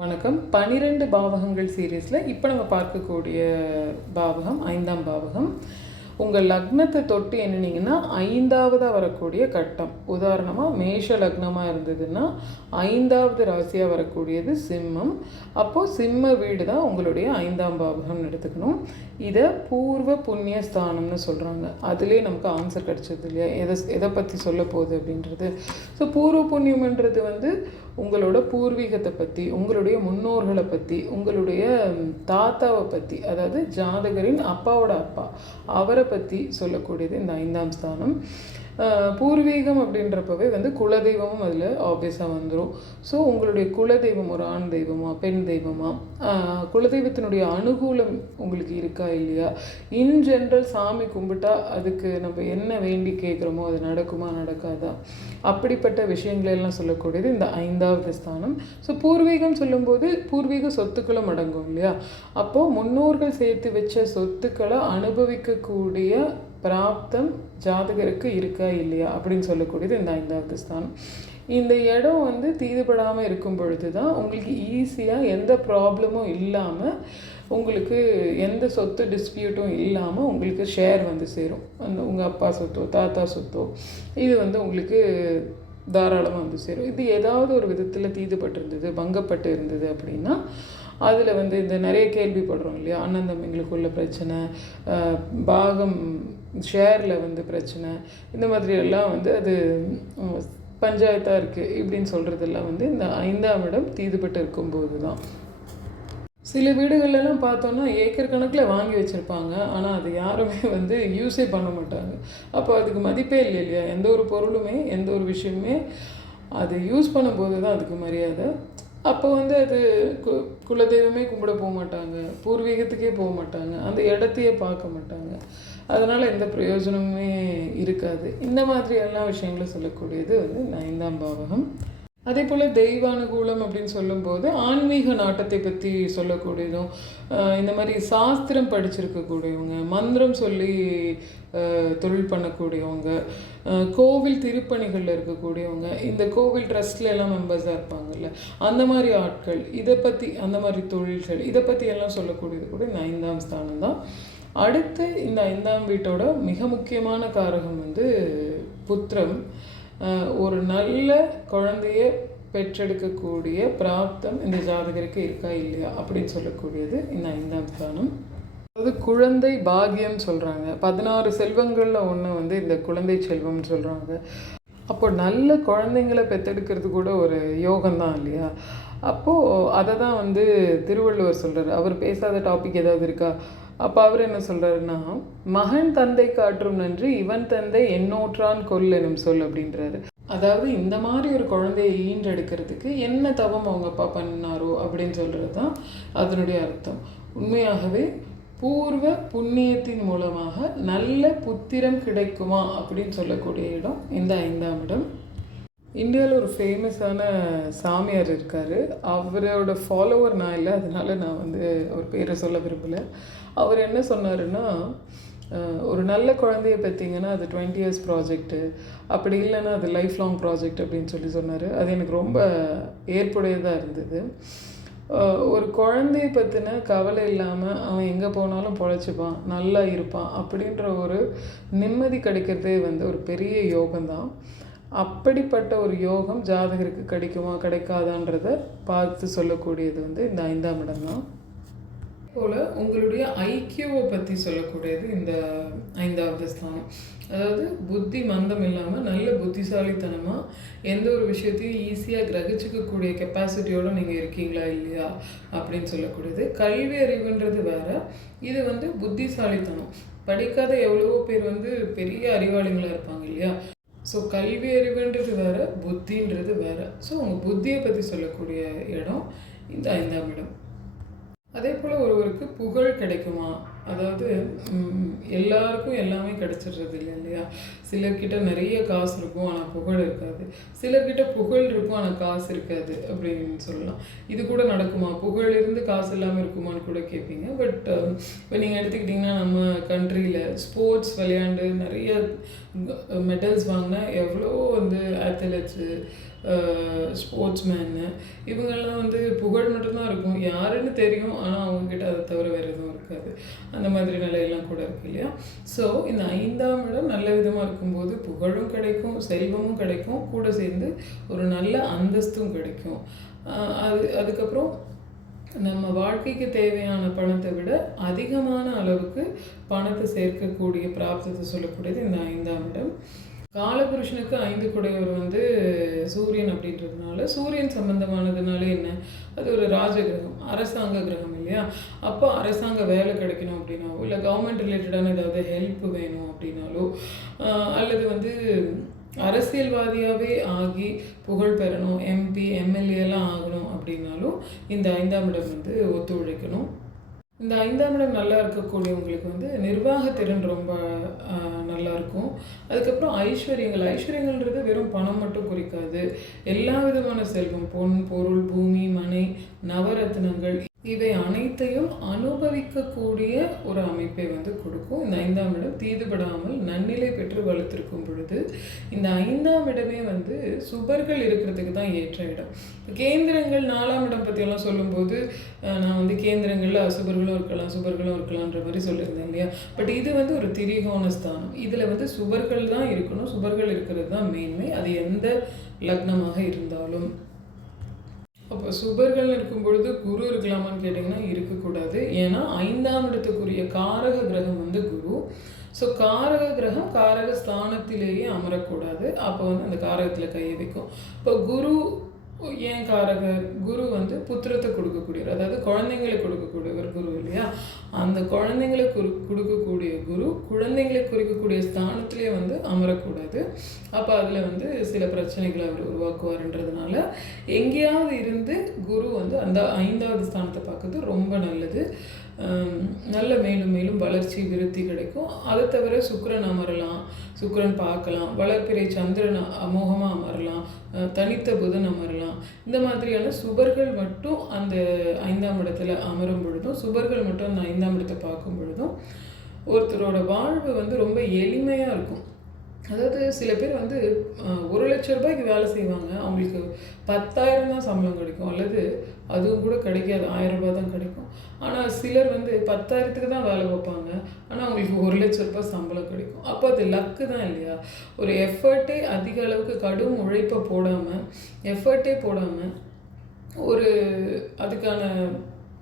வணக்கம். பனிரெண்டு பாவகங்கள் சீரீஸில் இப்போ நம்ம பார்க்கக்கூடிய பாவகம் ஐந்தாம் பாவகம். உங்கள் லக்னத்தை தொட்டு எண்ணினீங்கன்னா ஐந்தாவதாக வரக்கூடிய கட்டம். உதாரணமாக மேஷ லக்னமாக இருந்ததுன்னா ஐந்தாவது ராசியாக வரக்கூடியது சிம்மம். அப்போது சிம்ம வீடு தான் உங்களுடைய ஐந்தாம் பாவகம்னு எடுத்துக்கணும். இதை பூர்வ புண்ணிய ஸ்தானம்னு சொல்கிறாங்க அதுலேயே நமக்கு ஆன்சர் கிடச்சது இல்லையா? எதை எதை பற்றி சொல்ல போகுது அப்படின்றது. ஸோ பூர்வ புண்ணியம்ன்றது வந்து உங்களோட பூர்வீகத்தை பற்றி உங்களுடைய முன்னோர்களை பற்றி உங்களுடைய தாத்தாவை பற்றி அதாவது ஜாதகரின் அப்பாவோட அப்பா அவரை பற்றி சொல்லக்கூடியது இந்த ஐந்தாம் ஸ்தானம். பூர்வீகம் அப்படின்றப்பவே வந்து குலதெய்வமும் அதில் ஆப்வியஸாக வந்துடும் ஸோ உங்களுடைய குலதெய்வம் ஒரு ஆண் தெய்வமா பெண் தெய்வமா? குலதெய்வத்தினுடைய அனுகூலம் உங்களுக்கு இருக்கா இல்லையா? இன் ஜென்ரல் சாமி கும்பிட்டா அதுக்கு நம்ம என்ன வேண்டி கேட்குறோமோ அது நடக்குமா நடக்காதா? அப்படிப்பட்ட விஷயங்களெல்லாம் சொல்லக்கூடியது இந்த ஐந்தாவது ஸ்தானம். ஸோ பூர்வீகம் சொல்லும்போது பூர்வீக சொத்துக்களும் அடங்கும் இல்லையா? அப்போது முன்னோர்கள் சேர்த்து வச்ச சொத்துக்களை அனுபவிக்கக்கூடிய பிராப்தம் ஜாதகருக்கு இருக்கா இல்லையா அப்படின்னு சொல்லக்கூடியது இந்த ஐந்தாவது ஸ்தானம். இந்த இடம் வந்து தீதுபடாமல் இருக்கும் பொழுது தான் உங்களுக்கு ஈஸியாக எந்த ப்ராப்ளமும் இல்லாமல் உங்களுக்கு எந்த சொத்து டிஸ்பியூட்டும் இல்லாமல் உங்களுக்கு ஷேர் வந்து சேரும். அந்த உங்கள் அப்பா சொத்தோ தாத்தா சொத்தோ இது வந்து உங்களுக்கு தாராளமாக வந்து சேரும். இது ஏதாவது ஒரு விதத்தில் தீதுபட்டிருந்தது பங்கப்பட்டு இருந்தது அப்படின்னா அதில் வந்து இந்த நிறைய கேள்விப்படுறோம் இல்லையா? அண்ணன் தம்பிங்களுக்குள்ள பிரச்சனை பாகம் ஷேரில் வந்து பிரச்சனை இந்த மாதிரி எல்லாம் வந்து அது பஞ்சாயத்தாக இருக்குது இப்படின்னு சொல்கிறதெல்லாம் வந்து இந்த ஐந்தாம் இடம் தீதுபட்டு இருக்கும்போது தான் சில வீடுகள்லாம் பார்த்தோன்னா ஏக்கர் கணக்கில் வாங்கி வச்சுருப்பாங்க. ஆனால் அது யாருமே வந்து யூஸே பண்ண மாட்டாங்க. அப்போ அதுக்கு மதிப்பே இல்லை இல்லையா? எந்த ஒரு பொருளுமே எந்த ஒரு விஷயமே அது யூஸ் பண்ணும்போது தான் அதுக்கு மரியாதை. அப்போ வந்து அது கு குலதெய்வமே கும்பிட போக மாட்டாங்க. பூர்வீகத்துக்கே போக மாட்டாங்க. அந்த இடத்தையே பார்க்க மாட்டாங்க. அதனால் எந்த பிரயோஜனமுமே இருக்காது. இந்த மாதிரி எல்லா விஷயங்களும் சொல்லக்கூடியது வந்து ஐந்தாம் பாவகம். அதே போல் தெய்வானுகூலம் அப்படின்னு சொல்லும்போது ஆன்மீக நாட்டத்தை பற்றி சொல்லக்கூடியதும் இந்த மாதிரி சாஸ்திரம் படிச்சிருக்கக்கூடியவங்க மந்திரம் சொல்லி தொழில் பண்ணக்கூடியவங்க கோவில் திருப்பணிகளில் இருக்கக்கூடியவங்க இந்த கோவில் ட்ரஸ்ட்ல எல்லாம் மெம்பர்ஸாக இருப்பாங்கல்ல அந்த மாதிரி ஆட்கள் இதை பற்றி அந்த மாதிரி தொழில்கள் இதை பற்றி எல்லாம் சொல்லக்கூடியது கூட இந்த ஐந்தாம் ஸ்தானம் தான். அடுத்து இந்த ஐந்தாம் வீட்டோட மிக முக்கியமான காரகம் வந்து புத்திரம். ஒரு நல்ல குழந்தைய பெற்றெடுக்கக்கூடிய பிராப்தம் இந்த ஜாதகருக்கு இருக்கா இல்லையா அப்படின்னு சொல்லக்கூடியது இந்த ஐந்தாம் ஸ்தானம். அதாவது குழந்தை பாகியம் சொல்கிறாங்க பதினாறு செல்வங்களில் ஒன்று வந்து இந்த குழந்தை செல்வம்னு சொல்கிறாங்க அப்போ நல்ல குழந்தைங்களை பெற்றெடுக்கிறது கூட ஒரு யோகம்தான் இல்லையா? அப்போது அதை தான் வந்து திருவள்ளுவர் சொல்கிறார் அவர் பேசாத டாபிக் ஏதாவது இருக்கா? அப்போ அவர் என்ன சொல்கிறாருன்னா மகன் தந்தை காற்றும் நன்றி இவன் தந்தை என்னோற்றான் கொல் எனும் சொல் அப்படின்றாரு. அதாவது இந்த மாதிரி ஒரு குழந்தையை ஈன்றெடுக்கிறதுக்கு என்ன தவம் அவங்க அப்பா பண்ணாரோ அப்படின்னு சொல்கிறது தான் அதனுடைய அர்த்தம். உண்மையாகவே பூர்வ புண்ணியத்தின் மூலமாக நல்ல புத்திரம் கிடைக்குமா அப்படின்னு சொல்லக்கூடிய இடம் இந்த ஐந்தாம் இடம். இந்தியாவில் ஒரு ஃபேமஸான சாமியார் இருக்கார். அவரோட ஃபாலோவர் நான் இல்லை அதனால நான் வந்து அவர் பேரை சொல்ல விரும்பலை. அவர் என்ன சொன்னாருன்னா ஒரு நல்ல குழந்தைய பார்த்தீங்கன்னா அது டுவெண்ட்டி இயர்ஸ் ப்ராஜெக்ட்டு அப்படி இல்லைன்னா அது லைஃப் லாங் ப்ராஜெக்ட் அப்படின்னு சொல்லி சொன்னார். அது எனக்கு ரொம்ப ஏற்புடையதாக இருந்தது. ஒரு குழந்தைய பற்றின கவலை இல்லாமல் அவன் எங்கே போனாலும் பொழைச்சிப்பான் நல்லா இருப்பான் அப்படின்ற ஒரு நிம்மதி கிடைக்கிறதே வந்து ஒரு பெரிய யோகம்தான் அப்படிப்பட்ட ஒரு யோகம் ஜாதகருக்கு கிடைக்குமா கிடைக்காதான்றத பார்த்து சொல்லக்கூடியது வந்து இந்த ஐந்தாம் இடம்தான் போல் உங்களுடைய ஐக்கியவை பற்றி சொல்லக்கூடியது இந்த ஐந்தாவது ஸ்தானம். அதாவது புத்தி மந்தம் இல்லாமல் நல்ல புத்திசாலித்தனமாக எந்த ஒரு விஷயத்தையும் ஈஸியாக கிரகிச்சிக்கக்கூடிய கெப்பாசிட்டியோடு நீங்கள் இருக்கீங்களா இல்லையா அப்படின்னு சொல்லக்கூடியது. கல்வி அறிவுன்றது வேறு. இது வந்து புத்திசாலித்தனம். படிக்காத எவ்வளவோ பேர் வந்து பெரிய அறிவாளிகளாக இருப்பாங்க இல்லையா? ஸோ கல்வி அறிவுன்றது வேறு புத்தின்றது வேறு. ஸோ உங்கள் புத்தியை பற்றி சொல்லக்கூடிய இடம் இந்த ஐந்தாம் இடம். அதே போல் ஒருவருக்கு புகழ் கிடைக்குமா? அதாவது எல்லாருக்கும் எல்லாமே கிடைச்சிடுறது இல்லை இல்லையா? சிலர்கிட்ட நிறைய காசு இருக்கும் ஆனால் புகழ் இருக்காது. சிலர்கிட்ட புகழ் இருக்கும் ஆனால் காசு இருக்காது அப்படின்னு சொல்லலாம். இது கூட நடக்குமா? புகழ் இருந்து காசு இல்லாமல் இருக்குமான்னு கூட கேட்பீங்க. பட் um, இப்போ நீங்கள் எடுத்துக்கிட்டிங்கன்னா நம்ம கண்ட்ரியில் ஸ்போர்ட்ஸ் விளையாண்டு நிறைய மெடல்ஸ் வாங்கினா எவ்வளோ வந்து அத்லெட்ஸு ஸ்போர்ட்ஸ்மேனு uh, இவங்கெல்லாம் வந்து புகழ் மட்டும்தான் இருக்கும். யாருன்னு தெரியும் ஆனால் அவங்கக்கிட்ட அதை தவிர வேறு எதுவும் இருக்காது. அந்த மாதிரி நிலையெல்லாம் கூட இருக்கு இல்லையா? ஸோ இந்த ஐந்தாம் இடம் நல்ல விதமாக இருக்கும் இருக்கும்போது புகழும் கிடைக்கும் செல்வமும் கிடைக்கும் கூட சேர்ந்து ஒரு நல்ல அந்தஸ்தும் கிடைக்கும். ஆஹ் அது அதுக்கப்புறம் நம்ம வாழ்க்கைக்கு தேவையான பணத்தை விட அதிகமான அளவுக்கு பணத்தை சேர்க்கக்கூடிய பிராப்தத்தை சொல்லக்கூடியது இந்த ஐந்தாம் இடம். காலபுருஷனுக்கு ஐந்து குடையவர் வந்து சூரியன் அப்படின்றதுனால சூரியன் சம்பந்தமானதுனால என்ன? அது ஒரு ராஜ கிரகம் அரசாங்க கிரகம் இல்லையா? அப்போ அரசாங்க வேலை கிடைக்கணும் அப்படின்னாவோ இல்லை கவர்மெண்ட் ரிலேட்டடான ஏதாவது ஹெல்ப் வேணும் அப்படின்னாலோ அல்லது வந்து அரசியல்வாதியாகவே ஆகி புகழ் பெறணும் எம்பி எம்எல்ஏ எல்லாம் ஆகணும் அப்படின்னாலும் இந்த ஐந்தாம் இடம் வந்து ஒத்துழைக்கணும். இந்த ஐந்தாம் இடம் நல்லா இருக்கக்கூடியவங்களுக்கு வந்து நிர்வாகத்திறன் ரொம்ப நல்லாயிருக்கும் நல்லா இருக்கும். அதுக்கப்புறம் ஐஸ்வர்யங்கள். ஐஸ்வர்யங்கள்ன்றது வெறும் பணம் மட்டும் குறிக்காது. எல்லா விதமான செல்வம் பொன் பொருள் பூமி மனை நவரத்னங்கள் இவை அனைத்தையும் அனுபவிக்கக்கூடிய ஒரு அமைப்பை வந்து கொடுக்கும். இந்த ஐந்தாம் இடம் தீதுபடாமல் நன்னிலை பெற்று வளர்த்திருக்கும் பொழுது இந்த ஐந்தாம் இடமே வந்து சுபர்கள் இருக்கிறதுக்கு தான் ஏற்ற இடம். கேந்திரங்கள் நாலாம் இடம் பற்றியெல்லாம் சொல்லும்போது நான் வந்து கேந்திரங்களில் அசுபர்களும் இருக்கலாம் சுபர்களும் இருக்கலாம்ன்ற மாதிரி சொல்லியிருந்தேன் இல்லையா? பட் இது வந்து ஒரு திரிகோண ஸ்தானம். இதில் வந்து சுபர்கள் தான் இருக்கணும் சுபர்கள் இருக்கிறது தான் மேன்மை. அது எந்த லக்னமாக இருந்தாலும். அப்போ சுபர்கள் இருக்கும் பொழுது குரு இருக்கலாமான்னு கேட்டிங்கன்னா இருக்கக்கூடாது. ஏன்னா ஐந்தாம் இடத்துக்குரிய காரக கிரகம் வந்து குரு. ஸோ காரக கிரகம் காரக ஸ்தானத்திலேயே அமரக்கூடாது. அப்போ வந்து அந்த காரகத்தில் கையை வைக்கும். இப்போ குரு ஏன் காரகர் குரு வந்து புத்திரத்தை கொடுக்கக்கூடியவர். அதாவது குழந்தைங்களை கொடுக்கக்கூடியவர் குரு இல்லையா? அந்த குழந்தைங்களை குரு கொடுக்கக்கூடிய குரு குழ குறிக்கக்கூடிய ஸ்தானத்திலே வந்து அமரக்கூடாது. அப்போ அதில் வந்து சில பிரச்சனைகளை அவர் உருவாக்குவார்ன்றதுனால எங்கேயாவது இருந்து குரு வந்து அந்த ஐந்தாவது ஸ்தானத்தை பார்க்கறது ரொம்ப நல்லது. நல்ல மேலும் மேலும் வளர்ச்சி விருத்தி கிடைக்கும். அதை தவிர சுக்கிரன் அமரலாம் சுக்கரன் பார்க்கலாம். வளர்ப்பிறை சந்திரன் அமோகமாக அமரலாம். தனித்த புதன் அமரலாம். இந்த மாதிரியான சுபர்கள் மட்டும் அந்த ஐந்தாம் இடத்துல அமரும் பொழுதும் சுபர்கள் மட்டும் அந்த ஐந்தாம் இடத்தை பார்க்கும் பொழுதும் ஒருத்தரோட வாழ்வு வந்து ரொம்ப எளிமையாக இருக்கும். அதாவது சில பேர் வந்து ஒரு லட்ச ரூபாய்க்கு வேலை செய்வாங்க. அவங்களுக்கு பத்தாயிரம் தான் சம்பளம் கிடைக்கும். அல்லது அதுவும் கூட கிடைக்காது. ஆயிரம் ரூபாய் தான் கிடைக்கும். ஆனால் சிலர் வந்து பத்தாயிரத்துக்கு தான் வேலை பார்ப்பாங்க. ஆனால் அவங்களுக்கு ஒரு லட்ச ரூபாய் சம்பளம் கிடைக்கும். அப்போ அது லக்கு தான் இல்லையா? ஒரு எஃபர்ட்டே அதிக அளவுக்கு கடும் உழைப்பை போடாமல் எஃபர்ட்டே போடாமல் ஒரு அதுக்கான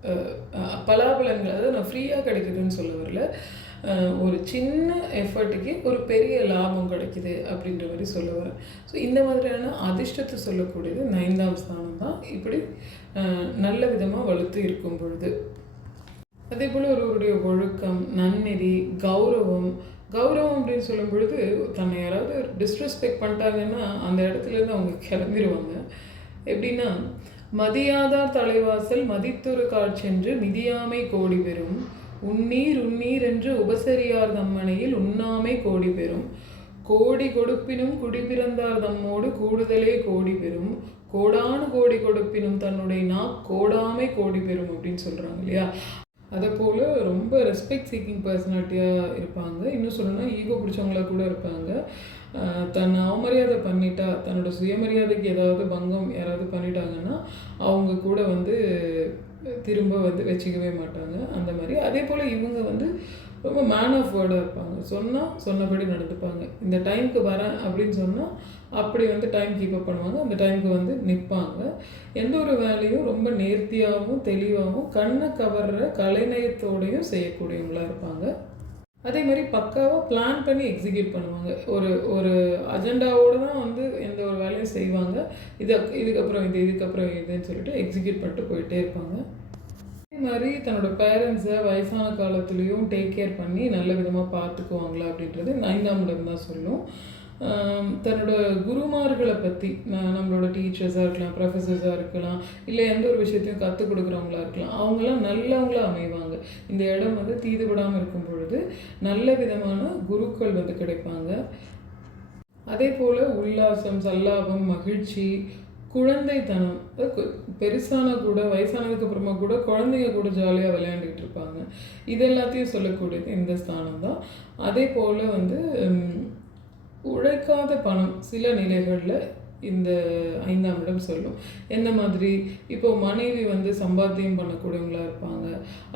பலாபலங்கள் பலாபலன்கள் அதாவது நான் ஃப்ரீயாக கிடைக்குதுன்னு சொல்ல வரல. ஒரு சின்ன எஃபர்ட்டுக்கு ஒரு பெரிய லாபம் கிடைக்குது அப்படின்ற மாதிரி சொல்ல வரேன். ஸோ இந்த மாதிரியான அதிர்ஷ்டத்தை சொல்லக்கூடியது நைந்தாம் ஐந்தாம் ஸ்தானம் தான். இப்படி அஹ், நல்ல விதமாக வலுத்து இருக்கும் பொழுது. அதே போல் ஒருவருடைய ஒழுக்கம் நன்னெறி கௌரவம். கௌரவம் அப்படின்னு சொல்லும் பொழுது தன்னை யாராவது டிஸ்ரெஸ்பெக்ட் பண்ணிட்டாங்கன்னா அந்த இடத்துலேருந்து அவங்க கிளம்பிடுவாங்க எப்படின்னா மதியாதார் தலைவாசல் மதித்தொரு காட்சென்று மிதியாமை கோடி பெறும். உன்னீர் உன்னீர் என்று உபசரியார் தம்மனையில் உண்ணாமை கோடி பெறும். கோடி கொடுப்பினும் குடிபிறந்தார் தம்மோடு கூடுதலே கோடி பெறும். கோடானு கோடி கொடுப்பினும் தன்னுடைய நா கோடாமை கோடி பெறும் அப்படின்னு சொல்கிறாங்க இல்லையா? அதை போல் ரொம்ப ரெஸ்பெக்ட் சீக்கிங் பர்சனாலிட்டியாக இருப்பாங்க. இன்னும் சொல்லணும்னா ஈகோ பிடிச்சவங்களா கூட இருப்பாங்க. தன் தன்னை அவமரியாதை பண்ணிட்டா தன்னோட சுயமரியாதைக்கு ஏதாவது பங்கம் யாராவது பண்ணிட்டாங்கன்னா அவங்க கூட வந்து திரும்ப வந்து வச்சுக்கவே மாட்டாங்க. அந்த மாதிரி. அதே போல் இவங்க வந்து ரொம்ப மேன் ஆஃப் வேர்டாக இருப்பாங்க. சொன்னால் சொன்னபடி நடந்துப்பாங்க. இந்த டைமுக்கு வரேன் அப்படின்னு சொன்னால் அப்படி வந்து டைம் கீப் அப் பண்ணுவாங்க. அந்த டைமுக்கு வந்து நிற்பாங்க எந்த ஒரு வேலையும் ரொம்ப நேர்த்தியாகவும் தெளிவாகவும் கண்ணை கவர்ற கலைநயத்தோடையும் செய்யக்கூடியவங்களாக இருப்பாங்க. அதே மாதிரி பக்காவாக பிளான் பண்ணி எக்ஸிக்யூட் பண்ணுவாங்க. ஒரு ஒரு அஜெண்டாவோடு தான் வந்து எந்த ஒரு வேலையும் செய்வாங்க. இதை இதுக்கப்புறம் இது இதுக்கப்புறம் இதுன்னு சொல்லிட்டு எக்ஸிக்யூட் பண்ணிட்டு போயிட்டே இருப்பாங்க. அதே மாதிரி தன்னோட பேரண்ட்ஸை வயசான காலத்துலேயும் டேக் கேர் பண்ணி நல்ல விதமாக பார்த்துக்குவாங்களா அப்படின்றது இந்த ஐந்தாம் இடம் தான் சொல்லும். தன்னோட குருமார்களை பற்றி நம்மளோட டீச்சர்ஸாக இருக்கலாம் ப்ரொஃபஸர்ஸாக இருக்கலாம் இல்லை எந்த ஒரு விஷயத்தையும் கற்றுக் கொடுக்குறவங்களா இருக்கலாம் அவங்களாம் நல்லவங்களா அமைவாங்க. இந்த இடம் வந்து தீதுபடாமல் இருக்கும் பொழுது நல்ல விதமான குருக்கள் வந்து கிடைப்பாங்க. அதே போல் உல்லாசம் சல்லாபம் மகிழ்ச்சி குழந்தைத்தனம் அதாவது பெருசான கூட வயசானதுக்கு அப்புறமா கூட குழந்தைங்க கூட ஜாலியாக விளையாண்டுக்கிட்டு இருப்பாங்க. இது எல்லாத்தையும் சொல்லக்கூடியது இந்த ஸ்தானம் தான். அதே போல் வந்து உழைக்காத பணம் சில நிலைகளில் இந்த ஐந்தாம் இடம் சொல்லும். எந்த மாதிரி? இப்போ மனைவி வந்து சம்பாத்தியம் பண்ணக்கூடியவங்களா இருப்பாங்க.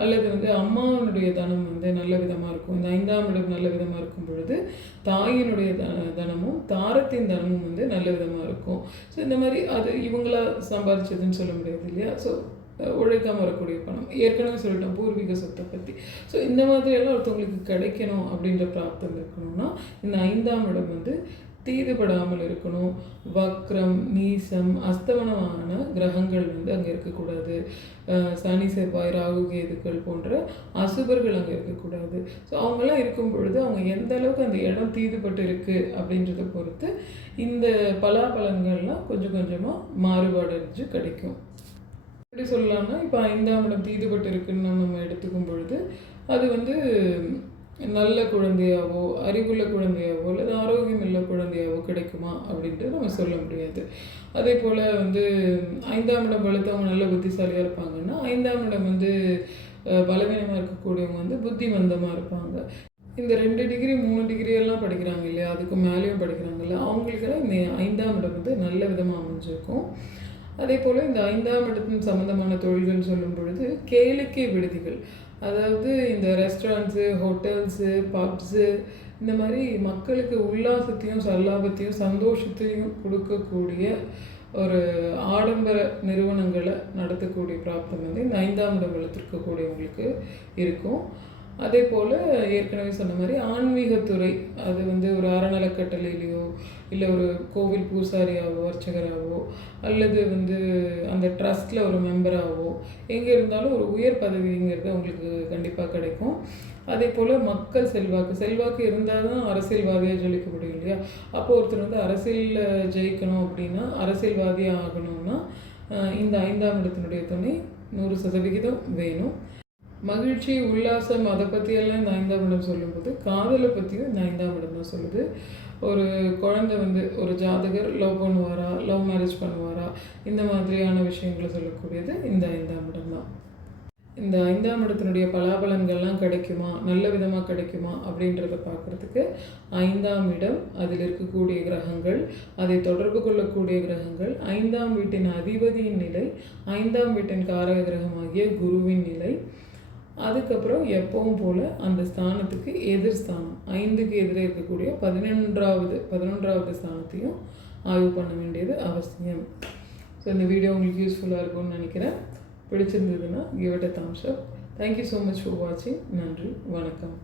அல்லது வந்து அம்மாவனுடைய தனம் வந்து நல்ல விதமாக இருக்கும். இந்த ஐந்தாம் இடம் நல்ல விதமாக இருக்கும் பொழுது தாயினுடைய த தனமும் தாரத்தின் தனமும் வந்து நல்ல விதமாக இருக்கும். ஸோ இந்த மாதிரி அது இவங்களா சம்பாதிச்சதுன்னு சொல்ல முடியாது இல்லையா? ஸோ உழைக்காம வரக்கூடிய பணம். ஏற்கனவே சொல்லிட்டோம் பூர்வீக சொத்தை பற்றி ஸோ இந்த மாதிரியெல்லாம் ஒருத்தவங்களுக்கு கிடைக்கணும் அப்படின்ற பிராப்தம் இருக்கணும்னா இந்த ஐந்தாம் இடம் வந்து தீதுபடாமல் இருக்கணும். வக்ரம் நீசம் அஸ்தமனமான கிரகங்கள் வந்து அங்கே இருக்கக்கூடாது. சனி செவ்வாய் ராகு கேதுக்கள் போன்ற அசுபர்கள் அங்கே இருக்கக்கூடாது. ஸோ அவங்கெல்லாம் இருக்கும் பொழுது அவங்க எந்த அளவுக்கு அந்த இடம் தீதுபட்டு இருக்குது அப்படின்றத பொறுத்து இந்த பலாபலன்கள்லாம் கொஞ்சம் கொஞ்சமாக மாறுபாடு அடைஞ்சு கிடைக்கும். எப்படி சொல்லலாம்னா இப்போ ஐந்தாம் இடம் தீதுபட்டு இருக்குன்னு நம்ம எடுத்துக்கும் பொழுது அது வந்து நல்ல குழந்தையாவோ அறிவுள்ள குழந்தையாவோ அல்லது ஆரோக்கியம் உள்ள குழந்தையாவோ கிடைக்குமா அப்படின்ட்டு நம்ம சொல்ல முடியாது. அதே போல் வந்து ஐந்தாம் இடம் வலுத்தவங்க நல்ல புத்திசாலியாக இருப்பாங்கன்னா ஐந்தாம் இடம் வந்து பலவீனமாக இருக்கக்கூடியவங்க வந்து புத்திமந்தமாக இருப்பாங்க. இந்த ரெண்டு டிகிரி மூணு டிகிரி எல்லாம் படிக்கிறாங்க இல்லையா அதுக்கு மேலேயும் படிக்கிறாங்கல்ல அவங்களுக்கெல்லாம் இந்த ஐந்தாம் இடம் வந்து நல்ல விதமாக அமைஞ்சிருக்கும். அதே போல் இந்த ஐந்தாம் இடத்தின் சம்மந்தமான தொழில்கள் சொல்லும் பொழுது கேளிக்கை விடுதிகள். அதாவது இந்த ரெஸ்டாரண்ட்ஸு ஹோட்டல்ஸு பப்ஸு இந்த மாதிரி மக்களுக்கு உல்லாசத்தையும் சல்லாபத்தையும் சந்தோஷத்தையும் கொடுக்கக்கூடிய ஒரு ஆடம்பர நிறுவனங்களை நடத்தக்கூடிய பிராப்தம் வந்து இந்த ஐந்தாம் இடம் வளர்த்துருக்கக்கூடியவங்களுக்கு இருக்கும். அதே போல் ஏற்கனவே சொன்ன மாதிரி ஆன்மீகத்துறை அது வந்து ஒரு அறநலக்கட்டளையிலையோ இல்லை ஒரு கோவில் பூசாரியாவோ அர்ச்சகராகவோ அல்லது வந்து அந்த ட்ரஸ்ட்டில் ஒரு மெம்பராகவோ எங்கே இருந்தாலும் ஒரு உயர் பதவிங்கிறது அவங்களுக்கு கண்டிப்பாக கிடைக்கும். அதே போல் மக்கள் செல்வாக்கு செல்வாக்கு இருந்தால் தான் அரசியல்வாதியாக ஜொலிக்க முடியும் இல்லையா? அப்போ ஒருத்தர் வந்து அரசியலில் ஜெயிக்கணும் அப்படின்னா அரசியல்வாதியாக ஆகணும்னா இந்த ஐந்தாம் இடத்தினுடைய துணை நூறு சதவிகிதம் வேணும். மகிழ்ச்சி உல்லாசம் அதை பற்றியெல்லாம் இந்த ஐந்தாம் இடம் சொல்லும்போது காதலை பற்றியும் இந்த ஐந்தாம் இடம் தான் சொல்லுது. ஒரு குழந்தை வந்து ஒரு ஜாதகர் லவ் பண்ணுவாரா லவ் மேரேஜ் பண்ணுவாரா இந்த மாதிரியான விஷயங்களை சொல்லக்கூடியது இந்த ஐந்தாம் இடம் தான். இந்த ஐந்தாம் இடத்தினுடைய பலாபலன்கள்லாம் கிடைக்குமா நல்ல விதமாக கிடைக்குமா அப்படின்றத பார்க்குறதுக்கு ஐந்தாம் இடம் அதில் இருக்கக்கூடிய கிரகங்கள் அதை தொடர்பு கொள்ளக்கூடிய கிரகங்கள் ஐந்தாம் வீட்டின் அதிபதியின் நிலை ஐந்தாம் வீட்டின் காரக கிரகமாகிய குருவின் நிலை அதுக்கப்புறம் எப்பவும் போல் அந்த ஸ்தானத்துக்கு எதிர் ஸ்தானம் ஐந்துக்கு எதிரே இருக்கக்கூடிய பதினொன்றாவது பதினொன்றாவது ஸ்தானத்தையும் ஆய்வு பண்ண வேண்டியது அவசியம். ஸோ இந்த வீடியோ உங்களுக்கு யூஸ்ஃபுல்லாக இருக்கும்னு நினைக்கிறேன். பிடிச்சிருந்ததுன்னா give it a thumbs up thank you so much for வாட்சிங் நன்றி வணக்கம்.